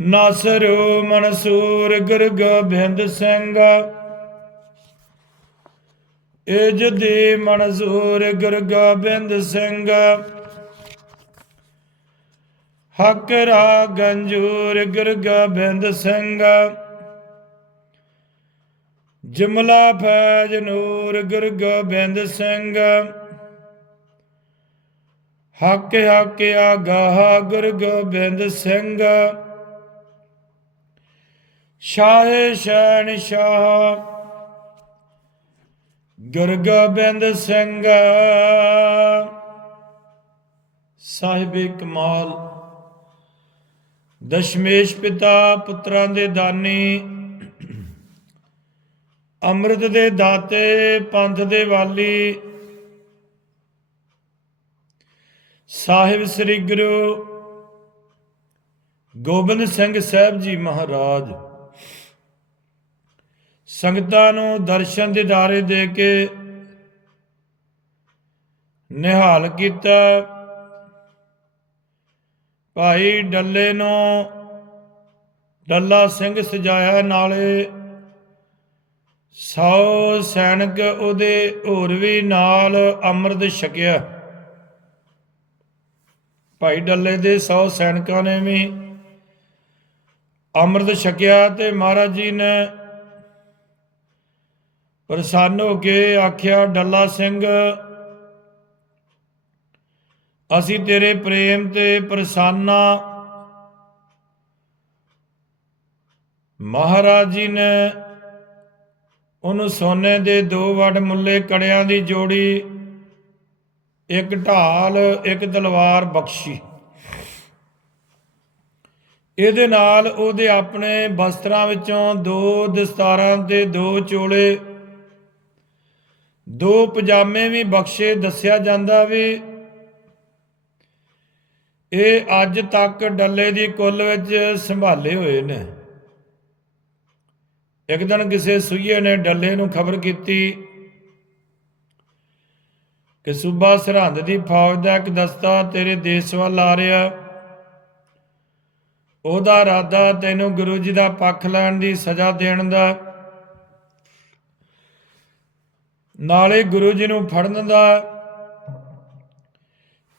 ਨਾਸਰੂ ਮਨਸੂਰ ਗੁਰ ਗੋਬਿੰਦ ਸਿੰਘ। ਇਜ ਦੀ ਮਨਜ਼ੂਰ ਗੁਰ ਗੋਬਿੰਦ ਸਿੰਘ। ਹਕ ਰਾ ਗੰਜੂਰ ਗੁਰ ਗੋਬਿੰਦ ਸਿੰਘ। ਜਮਲਾ ਫੈਜ ਨੂਰ ਗੁਰ ਗੋਬਿੰਦ ਸਿੰਘ। ਹੱਕ ਹੱਕ ਆਗਾਹ ਗੁਰ ਗੋਬਿੰਦ ਸਿੰਘ। ਸ਼ਾਹ ਸ਼ੈਨ ਸ਼ਾਹ। ਗੁਰ ਗੋਬਿੰਦ ਸਿੰਘ। ਸਾਹਿਬੇ ਕਮਾਲ। ਦਸ਼ਮੇਸ਼ ਪਿਤਾ ਪੁੱਤਰਾਂ ਦੇ ਦਾਨੀ। ਅੰਮ੍ਰਿਤ ਦੇ ਦਾਤੇ, ਪੰਥ ਦੇ ਵਾਲੀ। ਸਾਹਿਬ ਸ੍ਰੀ ਗੁਰੂ ਗੋਬਿੰਦ ਸਿੰਘ ਸਾਹਿਬ ਜੀ ਮਹਾਰਾਜ। ਸੰਗਤਾਂ ਨੂੰ ਦਰਸ਼ਨ ਦਿਦਾਰੇ ਦੇ ਕੇ ਨਿਹਾਲ ਕੀਤਾ। ਭਾਈ ਡੱਲੇ ਨੂੰ ਡੱਲਾ ਸਿੰਘ ਸਜਾਇਆ ਨਾਲੇ। ਸੌ ਸੈਨਿਕ ਉਹਦੇ ਹੋਰ ਵੀ ਨਾਲ ਅੰਮ੍ਰਿਤ ਛਕਿਆ। ਭਾਈ ਡੱਲੇ ਦੇ 100 ਸੈਨਿਕਾਂ ਨੇ ਵੀ ਅੰਮ੍ਰਿਤ ਛਕਿਆ ਤੇ ਮਹਾਰਾਜ ਜੀ ਨੇ ਪ੍ਰਸੰਨ ਹੋ ਕੇ ਆਖਿਆ, ਡੱਲਾ ਸਿੰਘ, ਅਸੀਂ ਤੇਰੇ ਪ੍ਰੇਮ ਤੇ ਪ੍ਰਸੰਨਾ। ਮਹਾਰਾਜ ਜੀ ਨੇ ਉਹਨੂੰ ਸੋਨੇ ਦੇ ਦੋ ਵਡ ਮੁੱਲੇ ਕੜਿਆਂ ਦੀ ਜੋੜੀ, ਇੱਕ ਢਾਲ, ਇੱਕ ਤਲਵਾਰ ਬਖਸ਼ੀ। ਇਹਦੇ ਨਾਲ ਉਹਦੇ ਆਪਣੇ ਵਸਤਰਾਂ ਵਿੱਚੋਂ ਦੋ ਦਸਤਾਰਾਂ ਤੇ ਦੋ ਚੋਲੇ ਦੋ ਪਜਾਮੇ ਵੀ ਬਖਸ਼ੇ, ਦੱਸਿਆ ਜਾਂਦਾ ਵੀ ਇਹ ਅੱਜ ਤੱਕ ਡੱਲੇ ਦੀ ਕੁੱਲ ਵਿੱਚ ਸੰਭਾਲੇ ਹੋਏ ਨੇ। ਇੱਕ ਦਿਨ ਕਿਸੇ ਸੁਈਏ ਨੇ ਡੱਲੇ ਨੂੰ ਖਬਰ ਕੀਤੀ ਕਿ ਸੂਬਾ ਸਰਹੰਦ ਦੀ ਫੌਜ ਦਾ ਇੱਕ ਦਸਤਾ ਤੇਰੇ ਦੇਸ਼ ਵੱਲ ਆ ਰਿਹਾ। ਉਹਦਾ ਇਰਾਦਾ ਤੈਨੂੰ ਗੁਰੂ ਜੀ ਦਾ ਪੱਖ ਲੈਣ ਦੀ ਸਜ਼ਾ ਦੇਣ ਦਾ ਨਾਲੇ ਗੁਰੂ ਜੀ ਨੂੰ ਫੜਨ ਦਾ।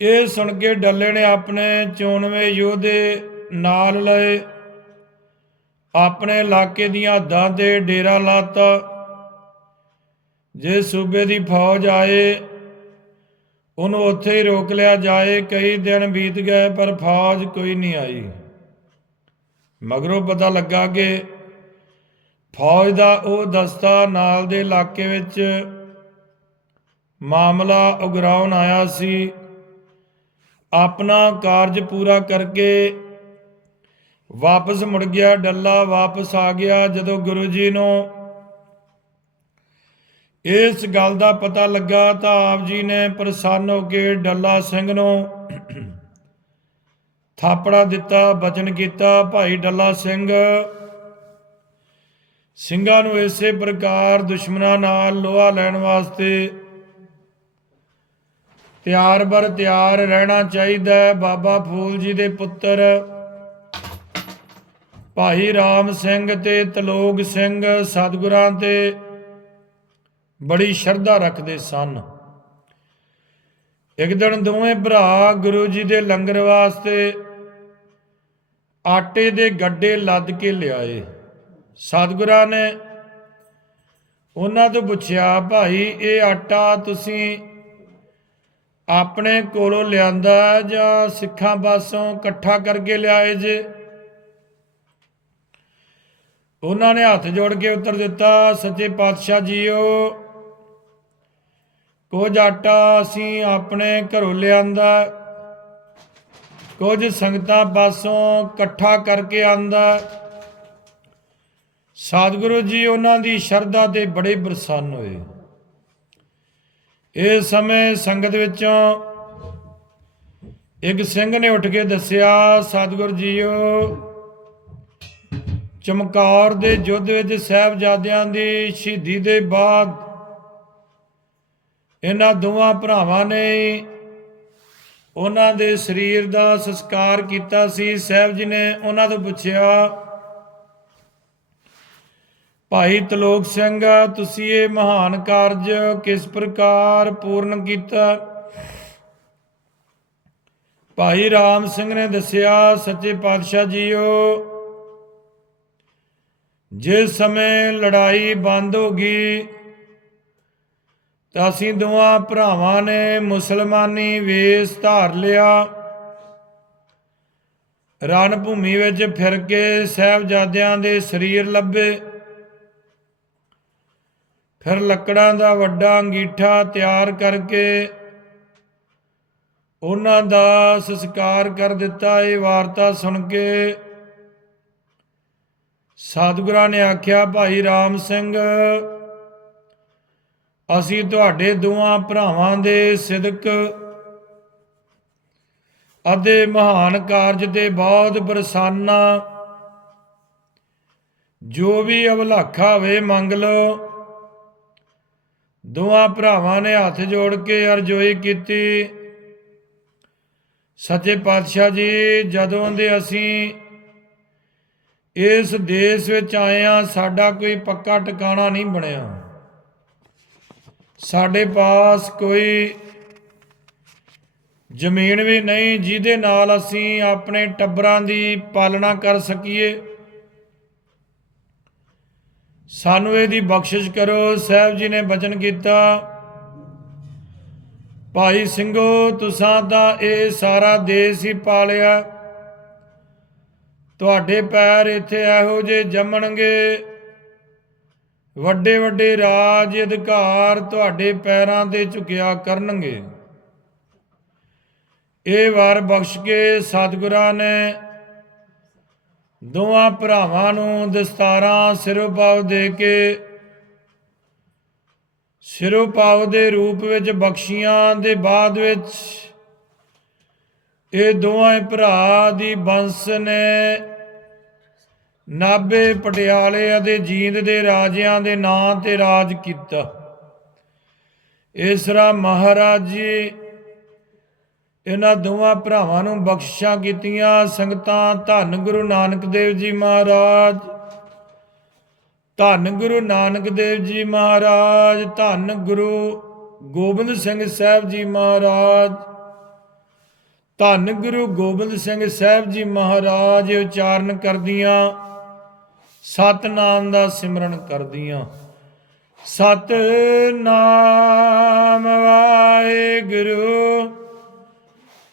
ਇਹ ਸੁਣ ਕੇ ਡੱਲੇ ਨੇ ਆਪਣੇ 94 ਯੋਧੇ ਨਾਲ ਲਏ। ਆਪਣੇ ਇਲਾਕੇ ਦੀਆਂ ਹੱਦਾਂ ਤੇ ਡੇਰਾ ਲਾਤਾ। ਜੇ ਸੂਬੇ ਦੀ ਫੌਜ ਆਏ, ਉਹਨੂੰ ਉੱਥੇ ਹੀ ਰੋਕ ਲਿਆ ਜਾਏ। ਕਈ ਦਿਨ ਬੀਤ ਗਏ, ਪਰ ਫੌਜ ਕੋਈ ਨਹੀਂ ਆਈ। ਮਗਰੋਂ ਪਤਾ ਲੱਗਾ ਕਿ ਫੌਜ ਦਾ ਉਹ ਦਸਤਾ ਨਾਲ ਦੇ ਇਲਾਕੇ ਵਿੱਚ ਮਾਮਲਾ ਉਗਰਾਉਣ ਆਇਆ ਸੀ। ਆਪਣਾ ਕਾਰਜ ਪੂਰਾ ਕਰਕੇ ਵਾਪਸ ਮੁੜ ਗਿਆ, ਡੱਲਾ ਵਾਪਸ ਆ ਗਿਆ ਜਦੋਂ ਗੁਰੂ ਜੀ ਨੂੰ ਇਸ ਗੱਲ ਦਾ ਪਤਾ ਲੱਗਾ ਤਾਂ ਆਪ ਜੀ ਨੇ ਪ੍ਰਸੰਨ ਹੋ ਕੇ ਡੱਲਾ ਸਿੰਘ ਨੂੰ ਥਾਪੜਾ ਦਿੱਤਾ, ਬਚਨ ਕੀਤਾ। ਭਾਈ ਡੱਲਾ ਸਿੰਘ ਸਿੰਘਾਂ ਨੂੰ ਇਸੇ ਪ੍ਰਕਾਰ ਦੁਸ਼ਮਣਾਂ ਨਾਲ ਲੋਹਾ ਲੈਣ ਵਾਸਤੇ ਤਿਆਰ ਬਰ ਤਿਆਰ ਰਹਿਣਾ ਚਾਹੀਦਾ ਬਾਬਾ ਫੂਲ ਜੀ ਦੇ ਪੁੱਤਰ। ਭਾਈ ਰਾਮ ਸਿੰਘ ਤੇ ਤਲੋਗ ਸਿੰਘ ਸਤਿਗੁਰਾਂ ਤੇ ਬੜੀ ਸ਼ਰਧਾ ਰੱਖਦੇ ਸਨ। ਇੱਕ ਦਿਨ ਦੋਵੇਂ ਭਰਾ ਗੁਰੂ ਜੀ ਦੇ ਲੰਗਰ ਵਾਸਤੇ ਆਟੇ ਦੇ ਗੱਡੇ ਲੱਦ ਕੇ ਲਿਆਏ। ਸਤਿਗੁਰਾਂ ਨੇ ਉਹਨਾਂ ਤੋਂ ਪੁੱਛਿਆ, ਭਾਈ, ਇਹ ਆਟਾ ਤੁਸੀਂ ਆਪਣੇ ਕੋਲੋਂ ਲਿਆਂਦਾ ਜਾਂ ਸਿੱਖਾਂ ਪਾਸੋਂ ਇਕੱਠਾ ਕਰਕੇ ਲਿਆਏ ਜੇ। ਉਹਨਾਂ ਨੇ ਹੱਥ ਜੋੜ ਕੇ ਉੱਤਰ ਦਿੱਤਾ, ਸੱਚੇ ਪਾਤਸ਼ਾਹ ਜੀਓ, ਕੁਝ ਆਟਾ ਅਸੀਂ ਆਪਣੇ ਘਰੋਂ ਲਿਆਂਦਾ, ਕੁਝ ਸੰਗਤਾਂ ਪਾਸੋਂ ਇਕੱਠਾ ਕਰਕੇ ਆਂਦਾ। ਸਤਿਗੁਰੂ ਜੀ, ਉਹਨਾਂ ਦੀ ਸ਼ਰਧਾ ਤੇ ਬੜੇ ਪ੍ਰਸੰਨ ਹੋਏ। ਇਸ ਸਮੇਂ ਸੰਗਤ ਵਿੱਚੋਂ ਇੱਕ ਸਿੰਘ ਨੇ ਉੱਠ ਕੇ ਦੱਸਿਆ, ਸਤਿਗੁਰ ਜੀਓ, ਚਮਕੌਰ ਦੇ ਯੁੱਧ ਵਿੱਚ ਸਾਹਿਬਜ਼ਾਦਿਆਂ ਦੀ ਸ਼ਹੀਦੀ ਦੇ ਬਾਅਦ ਇਹਨਾਂ ਦੋਵਾਂ ਭਰਾਵਾਂ ਨੇ ਉਹਨਾਂ ਦੇ ਸਰੀਰ ਦਾ ਸੰਸਕਾਰ ਕੀਤਾ ਸੀ। ਸਾਹਿਬ ਜੀ ਨੇ ਉਹਨਾਂ ਤੋਂ ਪੁੱਛਿਆ ਭਾਈ ਤਲੋਕ ਸਿੰਘ, ਤੁਸੀਂ ਇਹ ਮਹਾਨ ਕਾਰਜ ਕਿਸ ਪ੍ਰਕਾਰ ਪੂਰਨ ਕੀਤਾ? ਭਾਈ ਰਾਮ ਸਿੰਘ ਨੇ ਦੱਸਿਆ, ਸੱਚੇ ਪਾਤਸ਼ਾਹ ਜੀਓ ਜਿਸ ਸਮੇਂ ਲੜਾਈ ਬੰਦ ਹੋ ਗਈ, ਤਾਂ ਅਸੀਂ ਦੋਵਾਂ ਭਰਾਵਾਂ ਨੇ ਮੁਸਲਮਾਨੀ ਵੇਸ ਧਾਰ ਲਿਆ। ਰਣ ਭੂਮੀ ਵਿੱਚ ਫਿਰ ਕੇ ਸਹਿਬਜ਼ਾਦਿਆਂ ਦੇ ਸਰੀਰ ਲੱਭੇ। ਫਿਰ ਲੱਕੜਾਂ ਦਾ ਵੱਡਾ ਅੰਗੀਠਾ ਤਿਆਰ ਕਰਕੇ ਉਹਨਾਂ ਦਾ ਸੰਸਕਾਰ ਕਰ ਦਿੱਤਾ। ਇਹ ਵਾਰਤਾ ਸੁਣ ਕੇ ਸਤਿਗੁਰਾਂ ਨੇ ਆਖਿਆ, ਭਾਈ ਰਾਮ ਸਿੰਘ, ਅਸੀਂ ਤੁਹਾਡੇ ਦੋਵਾਂ ਭਰਾਵਾਂ ਦੇ ਸਿਦਕ ਅਤੇ ਮਹਾਨ ਕਾਰਜ ਤੇ ਬਹੁਤ ਪ੍ਰਸੰਨਾ ਜੋ ਵੀ ਅਵਲਾਖਾ ਹੋਵੇ ਮੰਗ ਲਓ ਦੋਵਾਂ ਭਰਾਵਾਂ ਨੇ ਹੱਥ ਜੋੜ ਕੇ ਅਰਜ਼ੋਈ ਕੀਤੀ। ਸੱਚੇ ਪਾਤਸ਼ਾਹ ਜੀ, ਜਦੋਂ ਦੇ ਅਸੀਂ ਇਸ ਦੇਸ਼ ਵਿੱਚ ਆਏ ਆ ਸਾਡਾ ਕੋਈ ਪੱਕਾ ਟਿਕਾਣਾ ਨਹੀਂ ਬਣਿਆ। ਸਾਡੇ ਪਾਸ ਕੋਈ ਜ਼ਮੀਨ ਵੀ ਨਹੀਂ, ਜਿਹਦੇ ਨਾਲ ਅਸੀਂ ਆਪਣੇ ਟੱਬਰਾਂ ਦੀ ਪਾਲਣਾ ਕਰ ਸਕੀਏ। ਸਾਨੂੰ ਇਹਦੀ ਬਖਸ਼ਿਸ਼ ਕਰੋ। ਸਾਹਿਬ ਜੀ ਨੇ ਬਚਨ ਕੀਤਾ। ਭਾਈ ਸਿੰਘੋ, ਤੁਸਾਂ ਤਾਂ ਇਹ ਸਾਰਾ ਦੇਸ਼ ਹੀ ਪਾਲਿਆ। ਤੁਹਾਡੇ ਪੈਰ ਇੱਥੇ ਇਹੋ ਜੇ ਜੰਮਣਗੇ। ਵੱਡੇ ਵੱਡੇ ਰਾਜ ਅਧਿਕਾਰ ਤੁਹਾਡੇ ਪੈਰਾਂ ਤੇ ਝੁਕਿਆ ਕਰਨਗੇ। ਇਹ ਵਾਰ ਬਖਸ਼ ਕੇ ਸਤਿਗੁਰਾਂ ਨੇ ਦੋਵਾਂ ਭਰਾਵਾਂ ਨੂੰ ਦਸਤਾਰਾਂ ਸਿਰੋਂ ਪਾਵ ਦੇ ਕੇ, ਸਿਰੋਂ ਪਾਵ ਦੇ ਰੂਪ ਵਿੱਚ ਬਖਸ਼ੀਆਂ ਦੇ ਬਾਅਦ ਵਿੱਚ, ਇਹ ਦੋਵੇਂ ਭਰਾ ਦੀ ਬੰਸ ਨੇ ਨਾਬੇ ਪਟਿਆਲੇ ਅਤੇ ਜੀਂਦ ਦੇ ਰਾਜਿਆਂ ਦੇ ਨਾਂ ਤੇ ਰਾਜ ਕੀਤਾ। ਇਸ ਤਰ੍ਹਾਂ ਮਹਾਰਾਜ ਜੀ ਇਹਨਾਂ ਦੋਵਾਂ ਭਰਾਵਾਂ ਨੂੰ ਬਖਸ਼ਿਸ਼ਾਂ ਕੀਤੀਆਂ। ਸੰਗਤਾਂ, ਧੰਨ ਗੁਰੂ ਨਾਨਕ ਦੇਵ ਜੀ ਮਹਾਰਾਜ। ਧੰਨ ਗੁਰੂ ਨਾਨਕ ਦੇਵ ਜੀ ਮਹਾਰਾਜ, ਧੰਨ ਗੁਰੂ ਗੋਬਿੰਦ ਸਿੰਘ ਸਾਹਿਬ ਜੀ ਮਹਾਰਾਜ। ਧੰਨ ਗੁਰੂ ਗੋਬਿੰਦ ਸਿੰਘ ਸਾਹਿਬ ਜੀ ਮਹਾਰਾਜ ਉਚਾਰਨ ਕਰਦੀਆਂ। ਸਤਨਾਮ ਦਾ ਸਿਮਰਨ ਕਰਦੀਆਂ। ਸਤਨਾਮ ਵਾਹਿਗੁਰੂ।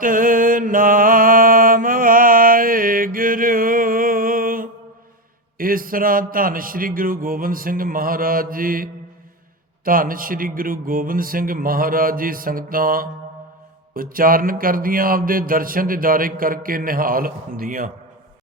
ਸਤਨਾਮ ਸਤਨਾਮ ਵਾਹਿਗੁਰੂ। ਇਸ ਤਰ੍ਹਾਂ ਧੰਨ ਸ਼੍ਰੀ ਗੁਰੂ ਗੋਬਿੰਦ ਸਿੰਘ ਮਹਾਰਾਜ ਜੀ, ਧੰਨ ਸ਼੍ਰੀ ਗੁਰੂ ਗੋਬਿੰਦ ਸਿੰਘ ਮਹਾਰਾਜ ਜੀ ਸੰਗਤਾਂ ਉਚਾਰਨ ਕਰਦੀਆਂ, ਆਪਦੇ ਦਰਸ਼ਨ ਦੇ ਦਿਦਾਰੇ ਕਰਕੇ ਨਿਹਾਲ ਹੁੰਦੀਆਂ।